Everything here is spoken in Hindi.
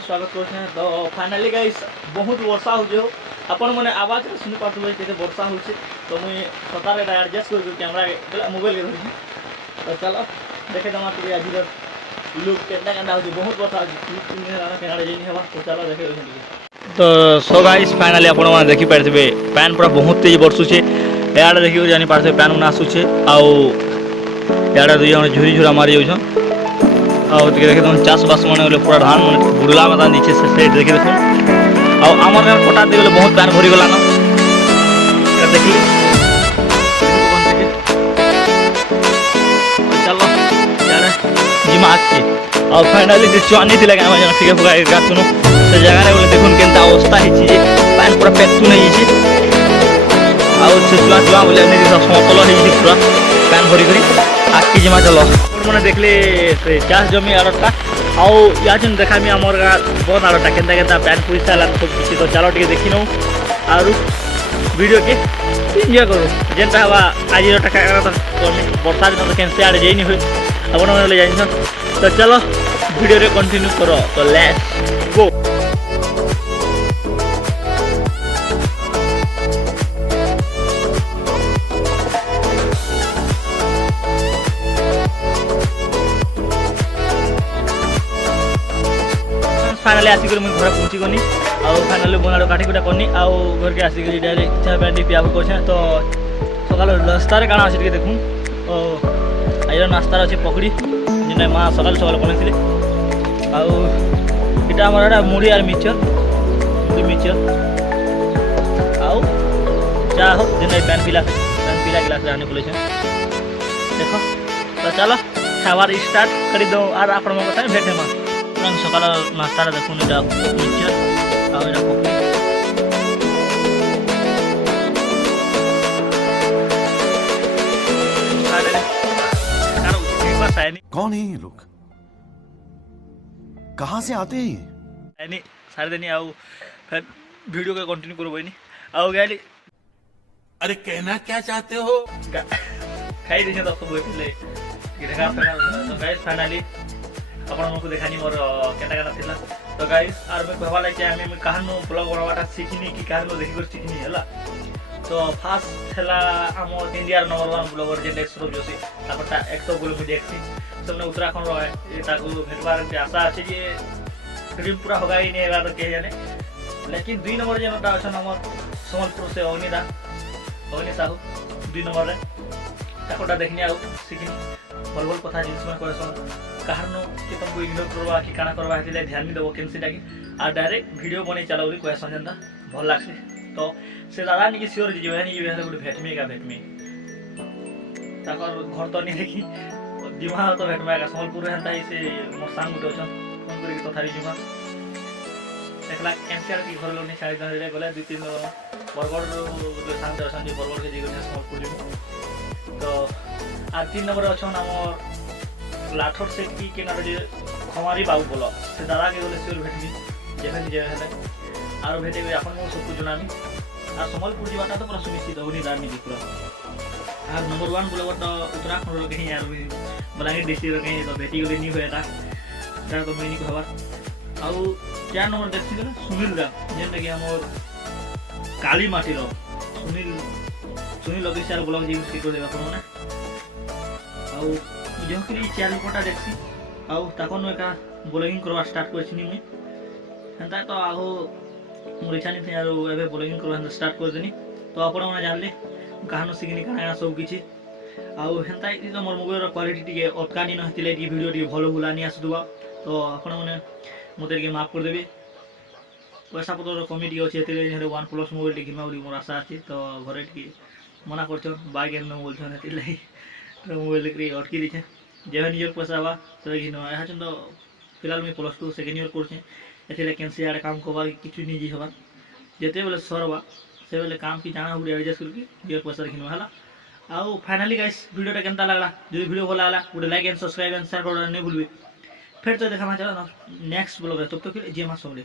स्वागत कर तो फाइनाली गाइस बहुत वर्षा हो आपण मैंने आवाज सुनी पार्थे के वर्षा हो तो मुझे सतार एडजस्ट कर कैमरा मोबाइल के धरी तो चलो देखे दमा तो आज लुक केतना केतना हो बहुत वर्षा हो तो चलो देखे तो सो गाइस फाइनाली आपण मैंने देखि पारे पैन पूरा बहुत तेज बरसुचे यार देखिए जानी पारे पैन मैंने आसुचे आउ यार दुई जन झुरी झुरा मारी जाऊन आउ देखे तुम चाष बास मैंने पूरा धान बुड़ला मत नीचे से देखे देख आमर कटा दे बहुत पैन भरी गलान देख चलो यार जिमा आके और फाइनाली जो चुआनी थी लगे ठीक है सुनो से जगह बोले देखुन केनता अवस्था है पैन पूरा पेटू नहीं आउ से चुआ चुआ बोले समतल हो पूरा पैन भरी करी आगे जिमा चलो मैंने देखले से चाष जमी आड़टा आउ या देखा आमर बहुत आड़टा केनता केनता पैन पूरी सारा सब किसी तो चलो टे देखी नौ और वीडियो के एंजॉय करूँ जेनटा हवा आज वर्षा दिन तो कैसे आड़े जाइनी हुए अपन मैंने जान तो चलो वीडियो रे कंटिन्यू करो तो लेट्स गो। फाइनाली आसिक मुझे घर पहुँची गनी आउ फाइनाली बनाड़ काटी कुटा करनी आउ घर के आसिक डायरेक्ट चाय पानी पिया कर तो सकाल नास्तार काଣା अच्छे टे देखूँ आज नास्तार अच्छे पकड़ी जेना माँ सकाल सकाल बनई आउटा आम मुड़ी आर मिक्सचर मिक्सचर आउ चा हो जेना पैन पिला गिलास आने बोले देख तो चलो खावार स्टार्ट कर दो और आप भेटे माँ सकाल नास्ता देखुन मिक्सचर पकड़ी कौन है ये लोग, कहाँ से आते हैं सारे दिन आउ फिर वीडियो का कंटिन्यू करो बनी आउ गया अरे कहना क्या चाहते हो खाई देखे तो फाइनाली आपको देखानी मोर केटा केटा थिला तो गाइस आर मैं कहवा लागे आमे कहानो ब्लॉग बनावाटा सिखिनी कि कहानो देखि कर सिखिनी हला तो फास्ट थला हम इंडिया नंबर 1 ब्लॉगर जे सौरभ जोशी तापटा 100 बोले मुझे देखसी सबने उत्तराखंड रो ए ताको भेटबार के आशा अछि जे ड्रीम पूरा होगा ही नहीं होगा तो के जाने लेकिन 2 नंबर जे नटा अछि हमर समलपुर से अवनी साहू 2 नंबर रे ताकोटा देखनी आउ सिखिनी भल कथा जिनिस में कहसन कहानो कि तुमको इग्नोर करवा कि काना करवा हेतिले ध्यान नहीं देबो केनसी टाके आ डायरेक्ट वीडियो बनै चलाउली कहसन जनता भल लागसे तो से दादा नि कि श्योर जे हेनी जे हेले गुड भेटमे ताकर घर तो नहीं देखी दिमाग तो भेटमे का समलपुर हेता से मोर सांग गुड अछन फोन करी तो थारी दिमाग देखला कैंसर की घर लोनी साइड रे गले 2-3 बरगड़ सांग दर्शन जे बरगड़ के जे समलपुर तो आ 3 नंबर अछन हमर लाठर से की जे खमारी बाबू बोलो से दादा के बोले सिर भेटमी जेना जे हेले आरो भेटे गए अपन सब कुछ जनामी आ समलपुर जीवाटा तो पूरा सुनिश्चित होनी दानी जी पूरा आ नंबर 1 बोले तो उत्तराखंड रो कहीं यार बलांगीर डिस्ट्रिक्ट रो कहीं तो भेटी गले नहीं होएता ता तो मैंने कहवा आ 4 नंबर देखछि ना सुनील दा जेन के हमर काली माटी रो सुनील ऑफिशियल ब्लॉग जी के को देबा कोनो ना आ जो कि चार कोटा देखसी आउ ताकन एका ब्लॉगिंग करवा स्टार्ट करछनी मुई हंता तो आहो मोर इच्छा नहीं थे यार एबे ब्लॉगिंग करवा स्टार्ट कर देनी तो आपण माने जानले कहानो सिखनी काना सब किछि आउ हंता तो मोर मोबाइल रो क्वालिटी टिके अटकानी न हतिले टी वीडियो टी भलो भुलानी आसुवा तो आपण माने मोते के माफ कर देबे पैसा पत्र कमिटी अछि हतिले 1+ मोबाइल टी किमा बोली मोर आशा अछि तो घरे टी मना करछन बाय गेम में बोलछन हतिले तो मोबाइल के अटकी दीछे जेहन नियर पैसा बा तो घिनो यहाँ तो फिलहाल मैं +2 सेकेंड ईयर करछे एथिले कैंसी आड़े काम करबार किछु निजी हबा जेते बेले सरबा से बेले काम की जाना हुडी एडजस्ट करके नियर पैसा घिनो हला आउ फाइनली गाइस वीडियो टा केनता लागला जो वीडियो भला लागला good like and subscribe and share करना नहीं भूलबे फिर तो देखा चलो नेक्स्ट ब्लॉग तब तक के लिए जय मां सबले।